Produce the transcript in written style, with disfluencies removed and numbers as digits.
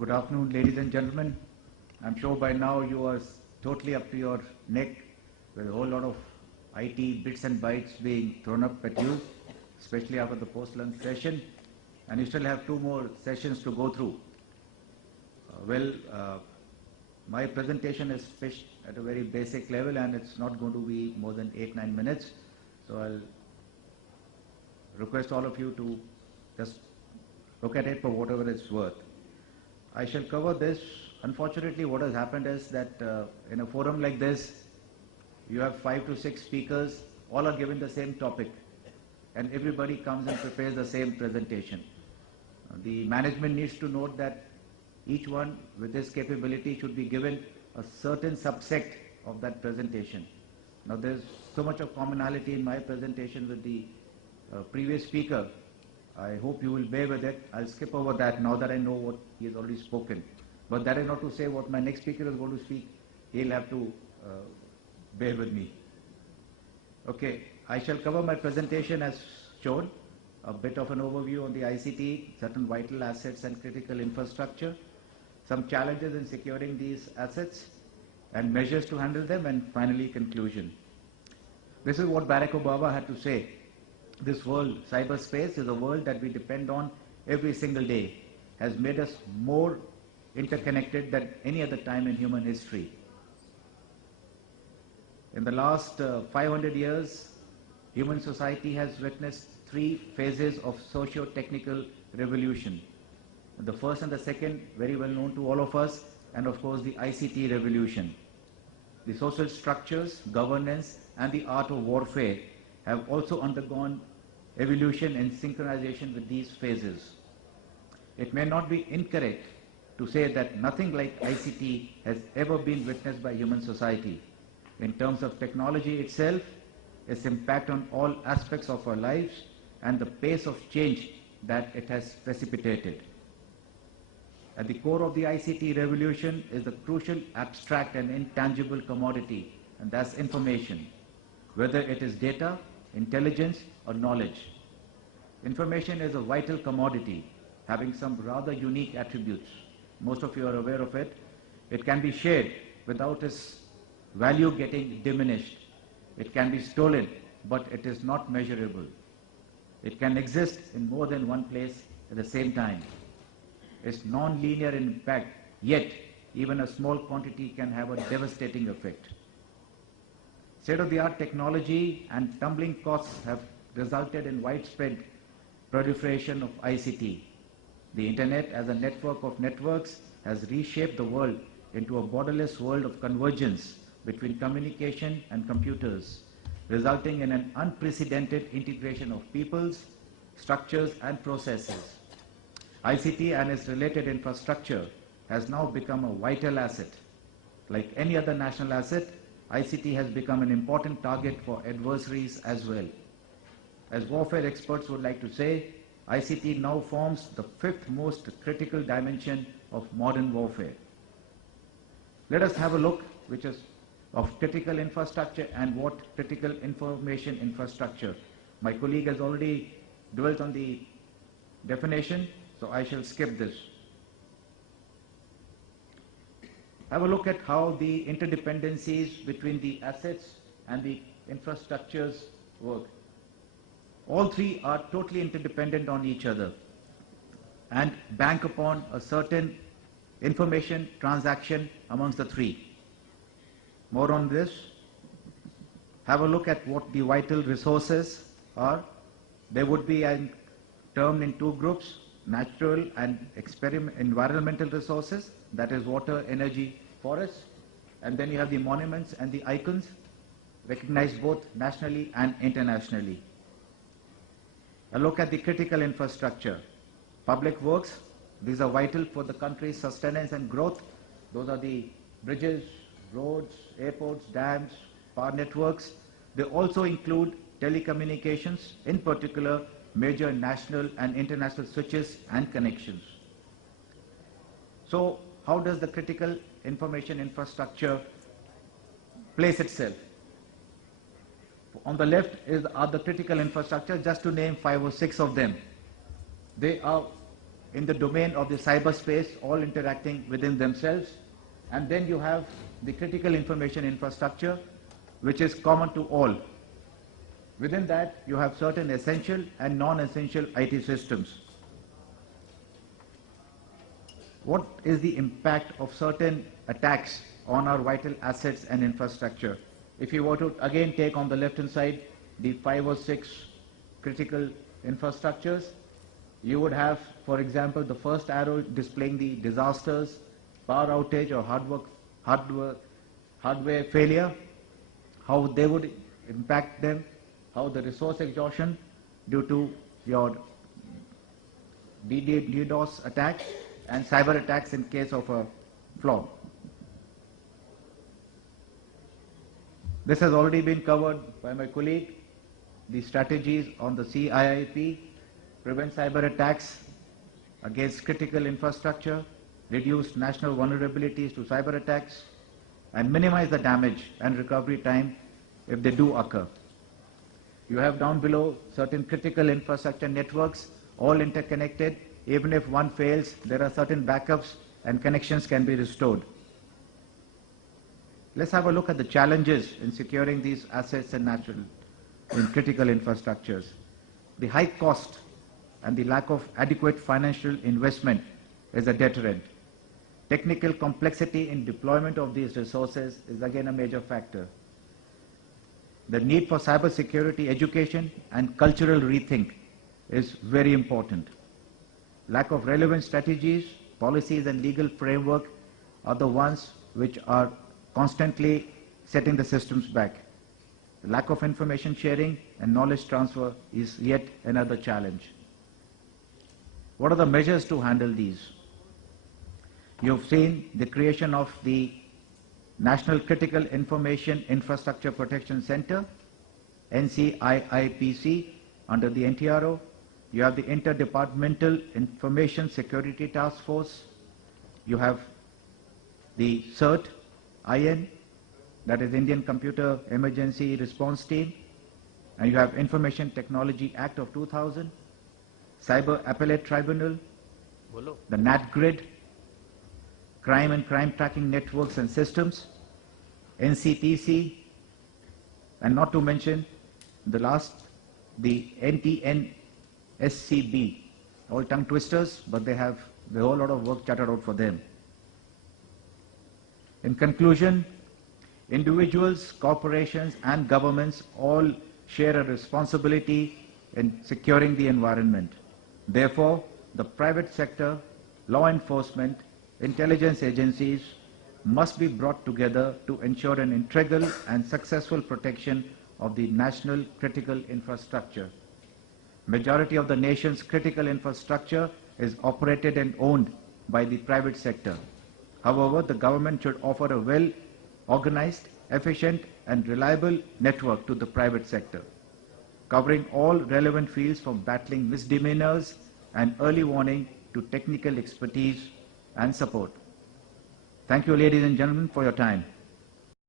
Good afternoon, ladies and gentlemen. I'm sure by now you are totally up to your neck with a whole lot of IT bits and bytes being thrown up at you, especially after the post-lunch session. And you still have 2 more sessions to go through. My presentation is pitched at a very basic level and it's not going to be more than 8-9 minutes. So I'll request all of you to just look at it for whatever it's worth. I shall cover this. Unfortunately, what has happened is that in a forum like this, you have 5 to 6 speakers, all are given the same topic, and everybody comes and prepares the same presentation. The management needs to note that each one with this capability should be given a certain subsect of that presentation. Now there's so much of commonality in my presentation with the previous speaker. I hope you will bear with it. I'll skip over that now that I know what he has already spoken. But that is not to say what my next speaker is going to speak. He'll have to bear with me. Okay, I shall cover my presentation as shown. A bit of an overview on the ICT, certain vital assets and critical infrastructure, some challenges in securing these assets and measures to handle them, and finally conclusion. This is what Barack Obama had to say. This world, cyberspace, is a world that we depend on every single day, has made us more interconnected than any other time in human history. In the last 500 years, human society has witnessed 3 phases of socio-technical revolution. The first and the second, very well known to all of us, and of course the ICT revolution. The social structures, governance, and the art of warfare have also undergone evolution and synchronization with these phases. It may not be incorrect to say that nothing like ICT has ever been witnessed by human society. In terms of technology itself, its impact on all aspects of our lives, and the pace of change that it has precipitated. At the core of the ICT revolution is the crucial abstract and intangible commodity, and that's information, whether it is data, intelligence, or knowledge. Information is a vital commodity, having some rather unique attributes. Most of you are aware of it. It can be shared without its value getting diminished. It can be stolen, but it is not measurable. It can exist in more than one place at the same time. It's non-linear in impact, yet even a small quantity can have a devastating effect. State-of-the-art technology and tumbling costs have resulted in widespread proliferation of ICT. The Internet as a network of networks has reshaped the world into a borderless world of convergence between communication and computers, resulting in an unprecedented integration of peoples, structures, and processes. ICT and its related infrastructure has now become a vital asset. Like any other national asset, ICT has become an important target for adversaries as well. As warfare experts would like to say, ICT now forms the 5th most critical dimension of modern warfare. Let us have a look which is of critical infrastructure and what critical information infrastructure. My colleague has already dwelt on the definition, so I shall skip this. Have a look at how the interdependencies between the assets and the infrastructures work. All 3 are totally interdependent on each other and bank upon a certain information transaction amongst the 3. More on this. Have a look at what the vital resources are. They would be termed in 2 groups, natural and environmental resources, that is water, energy, forests, and then you have the monuments and the icons, recognized both nationally and internationally. A look at the critical infrastructure. Public works, these are vital for the country's sustenance and growth. Those are the bridges, roads, airports, dams, power networks. They also include telecommunications, in particular major national and international switches and connections. So how does the critical information infrastructure place itself? On the left are the critical infrastructure, just to name 5 or 6 of them. They are in the domain of the cyberspace, all interacting within themselves. And then you have the critical information infrastructure, which is common to all. Within that, you have certain essential and non-essential IT systems. What is the impact of certain attacks on our vital assets and infrastructure? If you were to again take on the left-hand side the 5 or 6 critical infrastructures, you would have, for example, the first arrow displaying the disasters, power outage or hardware failure, how they would impact them, how the resource exhaustion due to your DDoS attacks and cyber attacks in case of a flaw. This has already been covered by my colleague. The strategies on the CIIP, prevent cyber attacks against critical infrastructure, reduce national vulnerabilities to cyber attacks, and minimize the damage and recovery time if they do occur. You have down below certain critical infrastructure networks, all interconnected. Even if one fails, there are certain backups and connections can be restored. Let's have a look at the challenges in securing these assets and in critical infrastructures. The high cost and the lack of adequate financial investment is a deterrent. Technical complexity in deployment of these resources is again a major factor. The need for cybersecurity education and cultural rethink is very important. Lack of relevant strategies, policies and legal framework are the ones which are constantly setting the systems back. The lack of information sharing and knowledge transfer is yet another challenge. What are the measures to handle these? You've seen the creation of the National Critical Information Infrastructure Protection Center, NCIIPC, under the NTRO. You have the Interdepartmental Information Security Task Force. You have the CERT, IN, that is Indian Computer Emergency Response Team. And you have Information Technology Act of 2000, Cyber Appellate Tribunal, the NatGrid, Crime and Crime Tracking Networks and Systems, NCTC, and not to mention the NTNSCB, all tongue twisters, but they have a whole lot of work charted out for them. In conclusion, individuals, corporations and governments all share a responsibility in securing the environment. Therefore, the private sector, law enforcement, intelligence agencies must be brought together to ensure an integral and successful protection of the national critical infrastructure. Majority of the nation's critical infrastructure is operated and owned by the private sector. However, the government should offer a well-organized, efficient and reliable network to the private sector, covering all relevant fields from battling misdemeanors and early warning to technical expertise and support. Thank you, ladies and gentlemen, for your time.